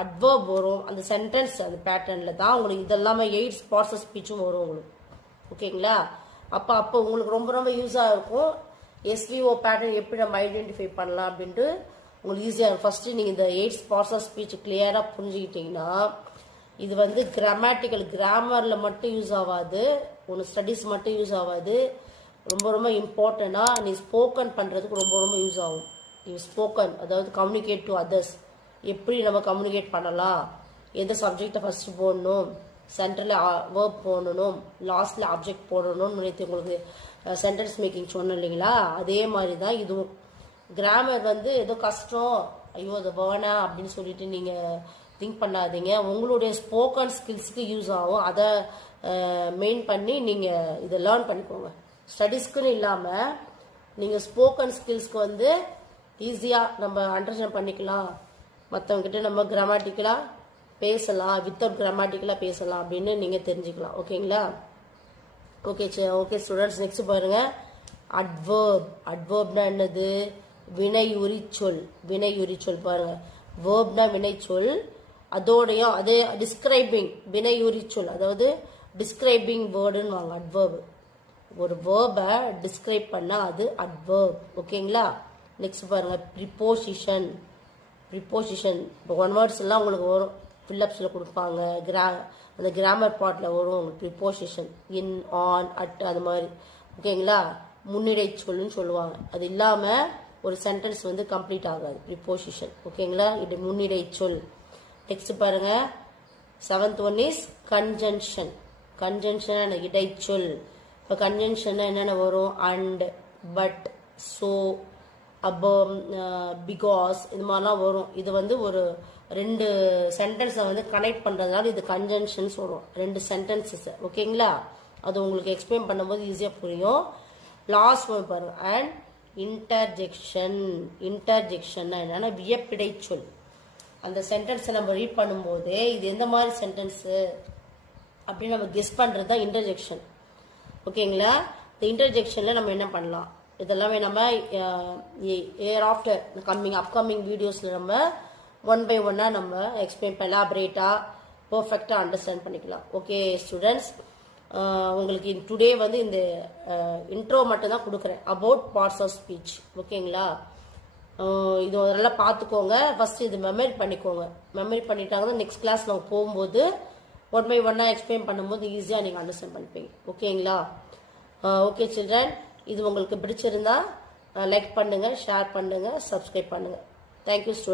Adverb வரும், அந்த sentence அந்த பேட்டர்னில் தான் உங்களுக்கு இதெல்லாமே 8 பார்ட்ஸ் ஆஃப் ஸ்பீச்சும் வரும் உங்களுக்கு. ஓகேங்களா? அப்போ உங்களுக்கு ரொம்ப ரொம்ப யூஸாக இருக்கும். எஸ்விஓ பேட்டர்ன் எப்படி நம்ம ஐடென்டிஃபை பண்ணலாம் அப்படின்ட்டு உங்களுக்கு ஈஸியாக இருக்கும். ஃபஸ்ட்டு நீங்கள் இந்த 8 பார்ட்ஸ் ஆஃப் ஸ்பீச் கிளியராக புரிஞ்சுக்கிட்டீங்கன்னா இது வந்து கிராமட்டிக்கல் கிராமரில் மட்டும் யூஸ் ஆகாது, ஒன்று ஸ்டடீஸ் மட்டும் யூஸ் ஆகாது. ரொம்ப ரொம்ப இம்பார்ட்டண்ட்டாக நீ ஸ்போக்கன் பண்ணுறதுக்கு ரொம்ப ரொம்ப யூஸ் ஆகும். நீ ஸ்போக்கன் அதாவது கம்யூனிகேட் டு அதர்ஸ், எப்படி நம்ம கம்யூனிகேட் பண்ணலாம், எந்த சப்ஜெக்டை ஃபஸ்ட்டு போடணும், சென்டரில் வேர்ப் போடணும், லாஸ்ட்டில் ஆப்ஜெக்ட் போடணும்னு நினைத்து உங்களுக்கு சென்டென்ஸ் மேக்கிங் சொன்னோம் இல்லைங்களா? அதே மாதிரி தான் இதுவும். கிராமர் வந்து ஏதோ கஷ்டம், ஐயோ அது வேணா அப்படின்னு சொல்லிட்டு நீங்கள் திங்க் பண்ணாதீங்க. உங்களுடைய ஸ்போக்கன் ஸ்கில்ஸ்க்கு யூஸ் ஆகும். அதை மெயின் பண்ணி நீங்கள் இதை லேர்ன் பண்ணிக்கோங்க. ஸ்டடீஸ்க்குன்னு இல்லாமல் நீங்கள் ஸ்போக்கன் ஸ்கில்ஸ்க்கு வந்து ஈஸியாக நம்ம அண்டர்ஸ்டாண்ட் பண்ணிக்கலாம், மற்றவங்ககிட்ட நம்ம கிராமட்டிக்கலாக பேசலாம், வித்தவுட் கிராமட்டிக்கலாக பேசலாம் அப்படின்னு நீங்கள் தெரிஞ்சுக்கலாம். ஓகேங்களா? ஓகே ஸ்டூடெண்ட்ஸ், நெக்ஸ்ட் பாருங்க. அட்வர்ப். அட்வர்ப்னா என்னது? வினையுரி சொல். வினையுரி சொல் பாருங்க. வேர்ப்னா வினைச்சொல், அதோடையும் அதே டிஸ்கிரைபிங் வினையுரி சொல், அதாவது டிஸ்கிரைபிங் வேர்டுன்னு வாங்க அட்வர்ப். ஒரு வேர்பை டிஸ்கிரைப் பண்ணால் அது அட்வர்ப். ஓகேங்களா? நெக்ஸ்ட் பாருங்க. ப்ரிப்போசிஷன். ப்ரிப்போசிஷன் இப்போ 1 வேர்ட்ஸ் எல்லாம் உங்களுக்கு வரும், ஃபில்லப்ஸில் கொடுப்பாங்க, அந்த கிராமர் பார்ட்டில் வரும் உங்களுக்கு ப்ரிப்போசிஷன். இன், ஆன், அட், அது மாதிரி. ஓகேங்களா? முன்னிடை சொல்லுன்னு சொல்லுவாங்க. அது இல்லாமல் ஒரு சென்டென்ஸ் வந்து கம்ப்ளீட் ஆகாது, ப்ரிப்போசிஷன். ஓகேங்களா? இது முன்னிடை சொல். நெக்ஸ்ட் பாருங்க. 7th one is conjunction. Conjunction இடைச்சொல். இப்போ கன்ஜங்ஷன் என்னென்ன வரும்? அண்ட், பட், ஸோ, அப்போ, பிகாஸ், இது மாதிரிலாம் வரும். இது வந்து ஒரு 2 சென்டென்ஸை வந்து கனெக்ட் பண்ணுறதுனால இது கன்ஜங்ஷன்ஸ் வரும், 2 சென்டென்சஸ். ஓகேங்களா? அது உங்களுக்கு எக்ஸ்பிளைன் பண்ணும்போது ஈஸியாக புரியும். லாஸ்ட் ஒன் பாருங்க. And interjection. இன்டர்ஜெக்ஷன்னா என்னன்னா வியப்பிடை சொல். அந்த சென்டென்ஸை நம்ம ரீட் பண்ணும்போது இது எந்த மாதிரி சென்டென்ஸு அப்படின்னு நம்ம கெஸ் பண்ணுறது தான் இன்டர்ஜெக்ஷன். ஓகேங்களா? இந்த இன்டர்ஜெக்ஷனில் நம்ம என்ன பண்ணலாம், இதெல்லாமே நம்ம இயர் ஆஃப்டர் அப்கமிங் வீடியோஸில் நம்ம 1 by 1 நம்ம எக்ஸ்பிளைன் பண்ண எலாபரேட்டாக பர்ஃபெக்டாக அண்டர்ஸ்டாண்ட் பண்ணிக்கலாம். ஓகே ஸ்டூடெண்ட்ஸ், உங்களுக்கு டுடே வந்து இந்த இன்ட்ரோ மட்டும் தான் கொடுக்குறேன் அபவுட் பார்ட்ஸ் ஆஃப் ஸ்பீச். ஓகேங்களா? இது நல்லா பார்த்துக்கோங்க. ஃபஸ்ட்டு இது மெமரி பண்ணிக்கோங்க. மெமரி பண்ணிட்டாங்கன்னா நெக்ஸ்ட் கிளாஸ் நம்ம போகும்போது 1 by 1 எக்ஸ்பிளைன் பண்ணும்போது ஈஸியாக நீங்கள் அண்டர்ஸ்டாண்ட் பண்ணிப்பீங்க. ஓகேங்களா? ஓகே சில்ட்ரன், இது உங்களுக்கு பிடிச்சிருந்தா லைக் பண்ணுங்கள், ஷேர் பண்ணுங்கள், சப்ஸ்கிரைப் பண்ணுங்கள். Thank you student.